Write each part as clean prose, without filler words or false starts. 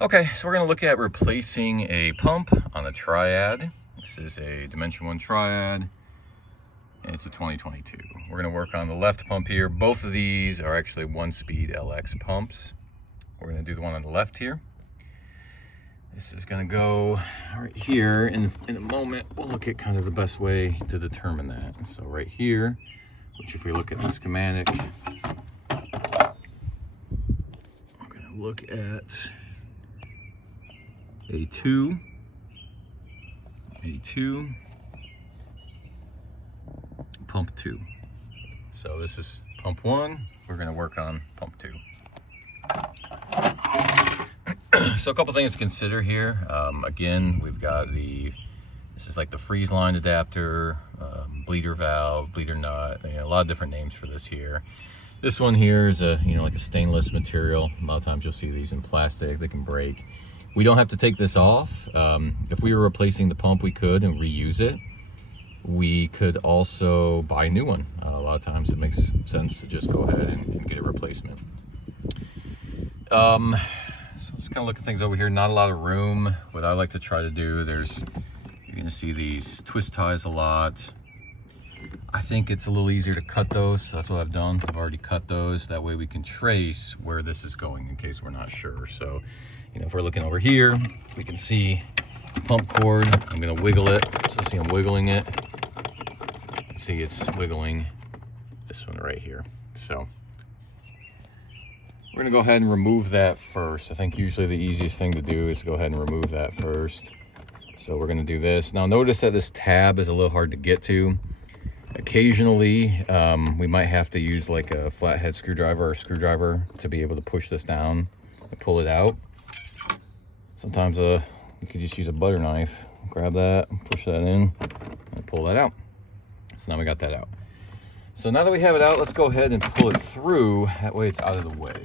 Okay, so we're going to look at replacing a pump on a Triad. This is a Dimension 1 Triad, and it's a 2022. We're going to work on the left pump here. Both of these are actually 1-speed LX pumps. We're going to do the one on the left here. This is going to go right here. In a moment, we'll look at kind of the best way to determine that. So right here, which if we look at the schematic, I'm going to look at A2, pump 2. So this is pump 1. We're going to work on pump 2. So a couple things to consider here. Again, we've got this is like the freeze line adapter, bleeder valve, bleeder nut, a lot of different names for this here. This one here is like a stainless material. A lot of times you'll see these in plastic, they can break. We don't have to take this off. If we were replacing the pump, we could and reuse it. We could also buy a new one. A lot of times it makes sense to just go ahead and get a replacement. So just kind of look at things over here. Not a lot of room. What I like to try to do, you're gonna see these twist ties a lot. I think it's a little easier to cut those, so that's what I've done. I've already cut those. That way we can trace where this is going in case we're not sure. So, if we're looking over here, we can see the pump cord. I'm gonna wiggle it. So see I'm wiggling it. See it's wiggling this one right here. So we're gonna go ahead and remove that first. I think usually the easiest thing to do is to go ahead and remove that first. So we're gonna do this. Now notice that this tab is a little hard to get to. Occasionally, we might have to use like a flathead screwdriver or screwdriver to be able to push this down and pull it out. Sometimes you could just use a butter knife, grab that, push that in, and pull that out. So now we got that out. So now that we have it out, let's go ahead and pull it through. That way it's out of the way.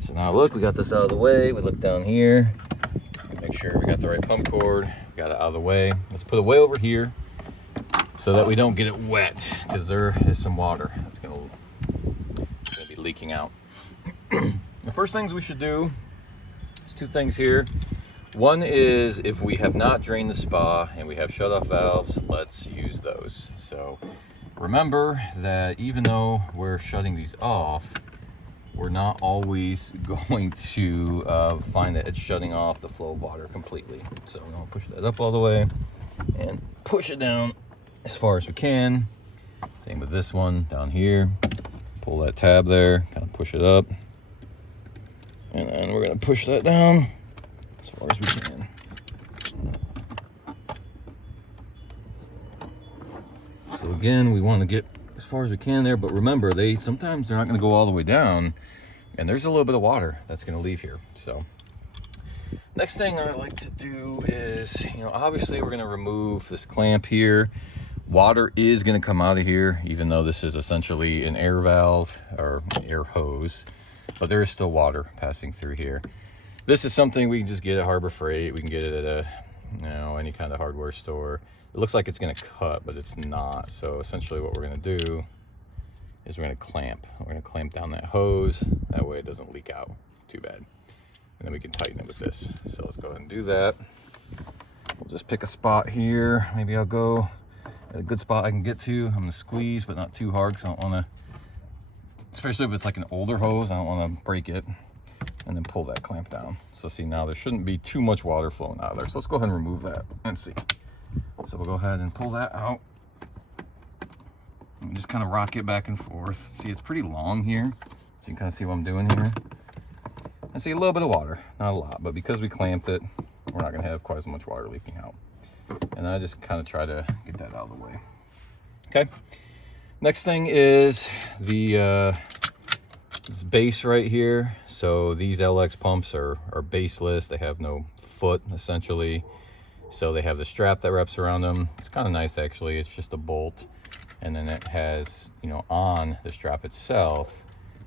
So now look, we got this out of the way. We look down here, make sure we got the right pump cord. We got it out of the way. Let's put it way over here so that we don't get it wet, because there is some water that's gonna be leaking out. The first things we should do, there's two things here. One is if we have not drained the spa and we have shut-off valves, let's use those. So remember that even though we're shutting these off, we're not always going to find that it's shutting off the flow of water completely. So we're gonna push that up all the way and push it down as far as we can. Same with this one down here. Pull that tab there, kind of push it up. And then we're gonna push that down as far as we can. So again, we want to get as far as we can there, but remember, sometimes they're not going to go all the way down, and there's a little bit of water that's going to leave here. So next thing I like to do is, obviously we're going to remove this clamp here. Water is going to come out of here, even though this is essentially an air valve or air hose, but there is still water passing through here. This is something we can just get at Harbor Freight. We can get it at any kind of hardware store. It looks like it's going to cut, but it's not. So essentially what we're going to do is we're going to clamp. We're going to clamp down that hose. That way it doesn't leak out too bad. And then we can tighten it with this. So let's go ahead and do that. We'll just pick a spot here. Maybe I'll go at a good spot I can get to. I'm going to squeeze, but not too hard, because I don't want to, especially if it's like an older hose, I don't want to break it. And then pull that clamp down. So see, now there shouldn't be too much water flowing out of there. So let's go ahead and remove that and see. So we'll go ahead and pull that out. And just kind of rock it back and forth. See, it's pretty long here. So you can kind of see what I'm doing here. I see a little bit of water, not a lot, but because we clamped it, we're not gonna have quite as much water leaking out. And I just kind of try to get that out of the way. Okay. Next thing is this base right here. So these LX pumps are baseless. They have no foot essentially. So they have the strap that wraps around them. It's kind of nice actually. It's just a bolt, and then it has, on the strap itself,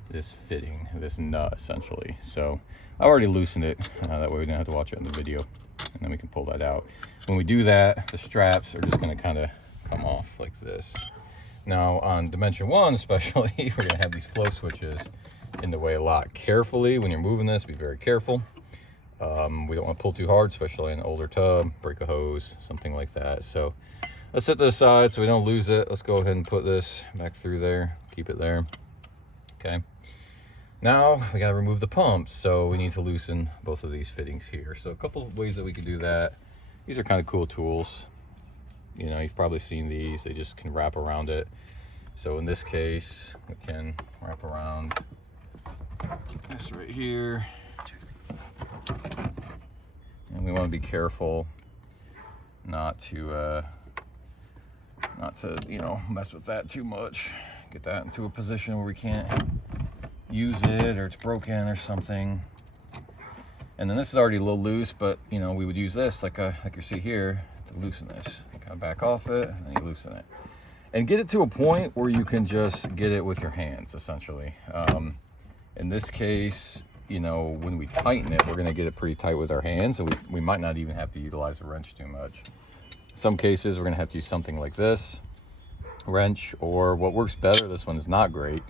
this fitting, this nut essentially. So I already loosened it. That way we don't have to watch it in the video, and then we can pull that out. When we do that, the straps are just going to kind of come off like this. Now on Dimension 1 especially, we're going to have these flow switches in the way a lot. Carefully, when you're moving this, be very careful. We don't want to pull too hard, especially in an older tub, break a hose, something like that. So let's set this aside so we don't lose it. Let's go ahead and put this back through there, keep it there. Okay. Now we got to remove the pumps, so we need to loosen both of these fittings here. So a couple of ways that we can do that. These are kind of cool tools. You know, you've probably seen these. They just can wrap around it. So in this case, we can wrap around this right here. And we want to be careful not to you know, mess with that too much. Get that into a position where we can't use it, or it's broken or something. And then this is already a little loose, but you know, we would use this like you see here to loosen this. You kind of back off it and then you loosen it, and get it to a point where you can just get it with your hands, essentially. In this case, you know, when we tighten it, we're going to get it pretty tight with our hands, so we might not even have to utilize a wrench too much. In some cases, we're going to have to use something like this wrench, or what works better, this one is not great.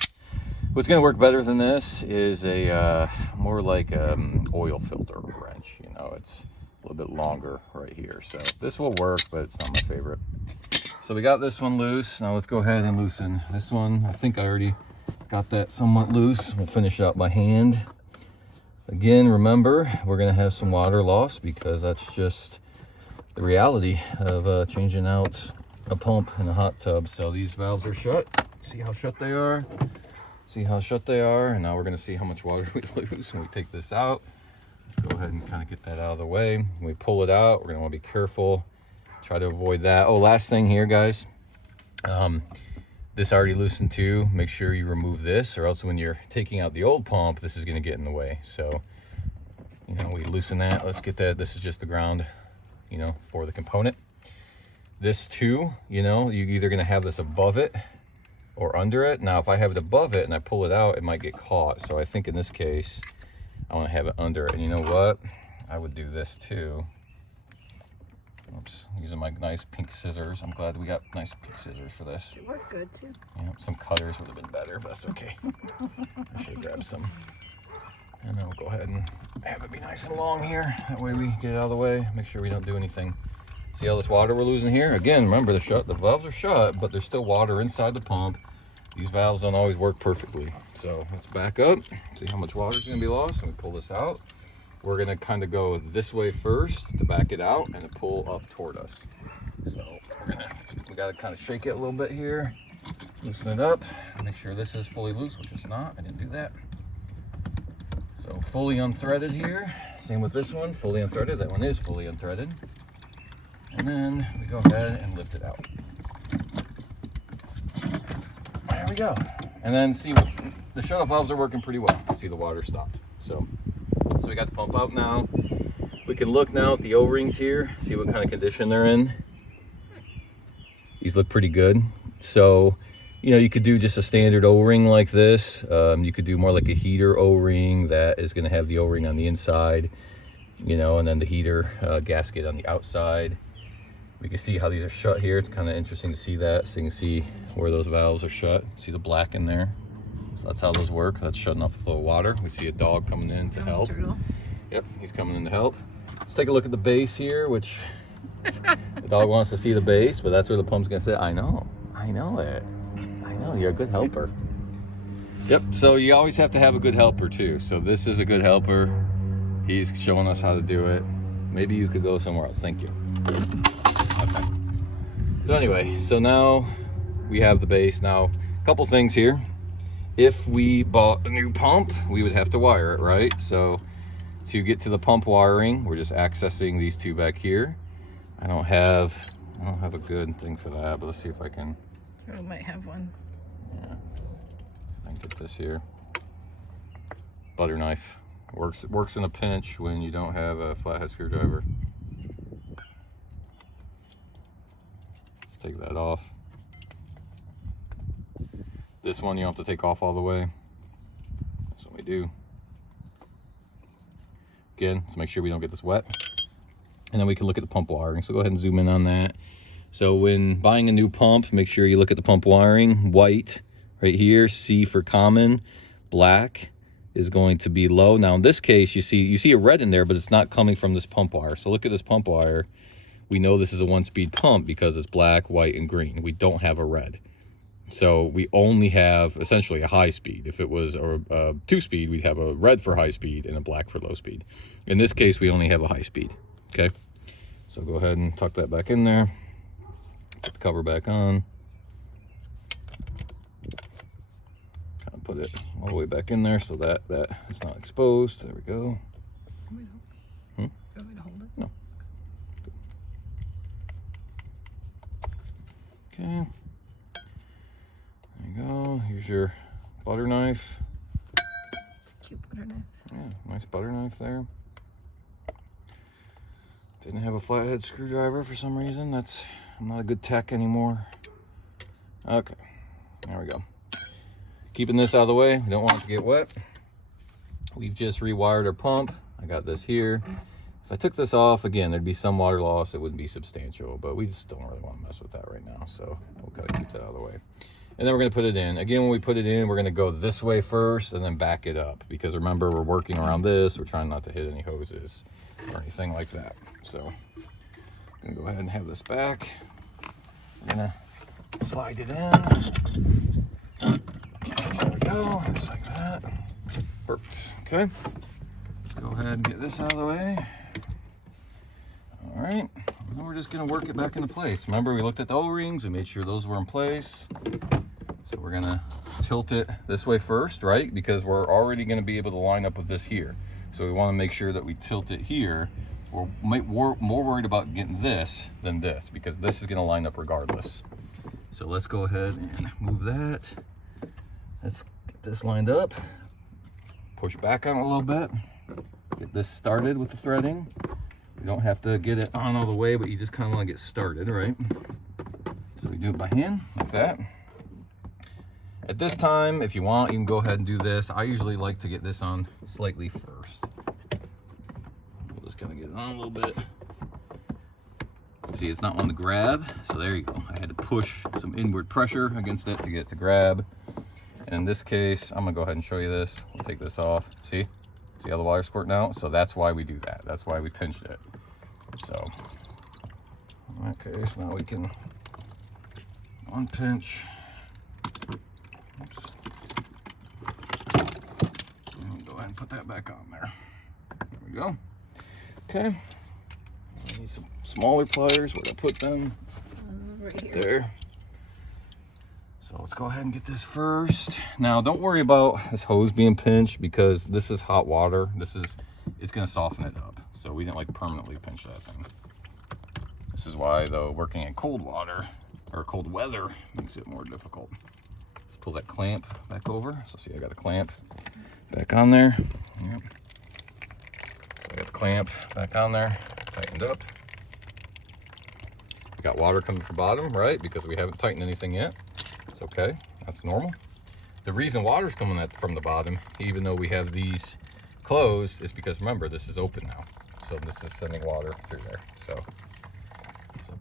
What's going to work better than this is a more like oil filter wrench. You know, it's a little bit longer right here. So this will work, but it's not my favorite. So we got this one loose. Now let's go ahead and loosen this one. I think I already got that somewhat loose. We'll finish it out by hand. Again, remember, we're going to have some water loss because that's just the reality of changing out a pump in a hot tub. So these valves are shut. See how shut they are? See how shut they are? And now we're going to see how much water we lose when we take this out. Let's go ahead and kind of get that out of the way. When we pull it out, we're going to want to be careful. Try to avoid that. Oh, last thing here, guys. This already loosened too. Make sure you remove this, or else when you're taking out the old pump, this is going to get in the way. So, you know, we loosen that. Let's get that. This is just the ground, you know, for the component. This too, you know, you're either going to have this above it or under it. Now, if I have it above it and I pull it out, it might get caught. So I think in this case, I want to have it under it. And you know what? I would do this too. Oops, using my nice pink scissors. I'm glad we got nice pink scissors for this. It worked good too. Yeah, some cutters would have been better, but that's okay. I should grab some. And then we'll go ahead and have it be nice and long here. That way we get it out of the way. Make sure we don't do anything. See all this water we're losing here? Again, remember the valves are shut, but there's still water inside the pump. These valves don't always work perfectly. So let's back up, see how much water is going to be lost, and we pull this out. We're going to kind of go this way first to back it out and to pull up toward us. So we got to kind of shake it a little bit here, loosen it up, make sure this is fully loose, which it's not. I didn't do that. So fully unthreaded here. Same with this one, fully unthreaded. That one is fully unthreaded. And then we go ahead and lift it out. There we go. And then see, the shut-off valves are working pretty well. See the water stopped. So we got the pump out now. We can look now at the O-rings here, see what kind of condition they're in. These look pretty good. So, you know, you could do just a standard O-ring like this. You could do more like a heater O-ring that is going to have the O-ring on the inside, you know, and then the heater gasket on the outside. We can see how these are shut here. It's kind of interesting to see that. So you can see where those valves are shut. See the black in there. So that's how those work. That's shutting off the flow of water. We see a dog coming in to help. Turtle. Yep, he's coming in to help. Let's take a look at the base here, which the dog wants to see the base, but that's where the pump's gonna sit. I know it. I know, you're a good helper. Yep, so you always have to have a good helper too. So this is a good helper. He's showing us how to do it. Maybe you could go somewhere else. Thank you. Okay. So anyway, so now we have the base. Now, a couple things here. If we bought a new pump, we would have to wire it, right? So to get to the pump wiring, we're just accessing these two back here. I don't have a good thing for that, but let's see if I can. We might have one. Yeah, I can get this here. Butter knife works in a pinch when you don't have a flathead screwdriver. Let's take that off. This one you don't have to take off all the way. That's what we do. Again, let's make sure we don't get this wet. And then we can look at the pump wiring. So go ahead and zoom in on that. So when buying a new pump, make sure you look at the pump wiring. White right here, C for common, black is going to be low. Now in this case, you see a red in there, but it's not coming from this pump wire. So look at this pump wire. We know this is a 1-speed pump because it's black, white, and green. We don't have a red. So we only have essentially a high speed. If it was a 2-speed, we'd have a red for high speed and a black for low speed. In this case, we only have a high speed, okay? So go ahead and tuck that back in there. Put the cover back on. Kind of put it all the way back in there so that it's not exposed. There we go. Do you want me to hold it? No. Okay. There you go. Here's your butter knife. Cute butter knife. Yeah, nice butter knife there. Didn't have a flathead screwdriver for some reason. I'm not a good tech anymore. Okay, there we go. Keeping this out of the way, we don't want it to get wet. We've just rewired our pump. I got this here. If I took this off, again, there'd be some water loss. It wouldn't be substantial, but we just don't really want to mess with that right now. So we'll kind of keep that out of the way. And then we're going to put it in. Again, when we put it in, we're going to go this way first and then back it up. Because remember, we're working around this. We're trying not to hit any hoses or anything like that. So I'm going to go ahead and have this back. We're going to slide it in. There we go, just like that. Perfect. Okay. Let's go ahead and get this out of the way. All right. And then we're just going to work it back into place. Remember, we looked at the O-rings. We made sure those were in place. So we're going to tilt it this way first, right? Because we're already going to be able to line up with this here. So we want to make sure that we tilt it here. We're more worried about getting this than this because this is going to line up regardless. So let's go ahead and move that. Let's get this lined up. Push back on it a little bit. Get this started with the threading. You don't have to get it on all the way, but you just kind of want to get started, right? So we do it by hand, like that. At this time, if you want, you can go ahead and do this. I usually like to get this on slightly first. We'll just kind of get it on a little bit. See, it's not on the grab, so there you go. I had to push some inward pressure against it to get it to grab. And in this case, I'm gonna go ahead and show you this. We'll take this off. See how the wire's squirting out? So that's why we do that. That's why we pinched it. So, okay, so now we can unpinch. Oops. And go ahead and put that back on there. There we go. Okay. I need some smaller pliers. Where to put them? Right here. There. So let's go ahead and get this first. Now, don't worry about this hose being pinched because this is hot water. It's gonna soften it up. So we didn't like permanently pinch that thing. This is why though working in cold water or cold weather makes it more difficult. Let's pull that clamp back over. So see, I got a clamp back on there. Yep. So I got the clamp back on there, tightened up. We got water coming from the bottom, right? Because we haven't tightened anything yet. It's okay, that's normal. The reason water's coming from the bottom, even though we have these closed, is because remember, this is open now. So this is sending water through there. So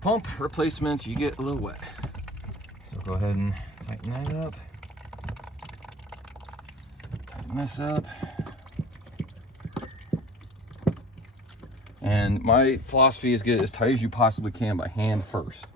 pump replacements, you get a little wet. So go ahead and tighten that up. Tighten this up. And my philosophy is get it as tight as you possibly can by hand first.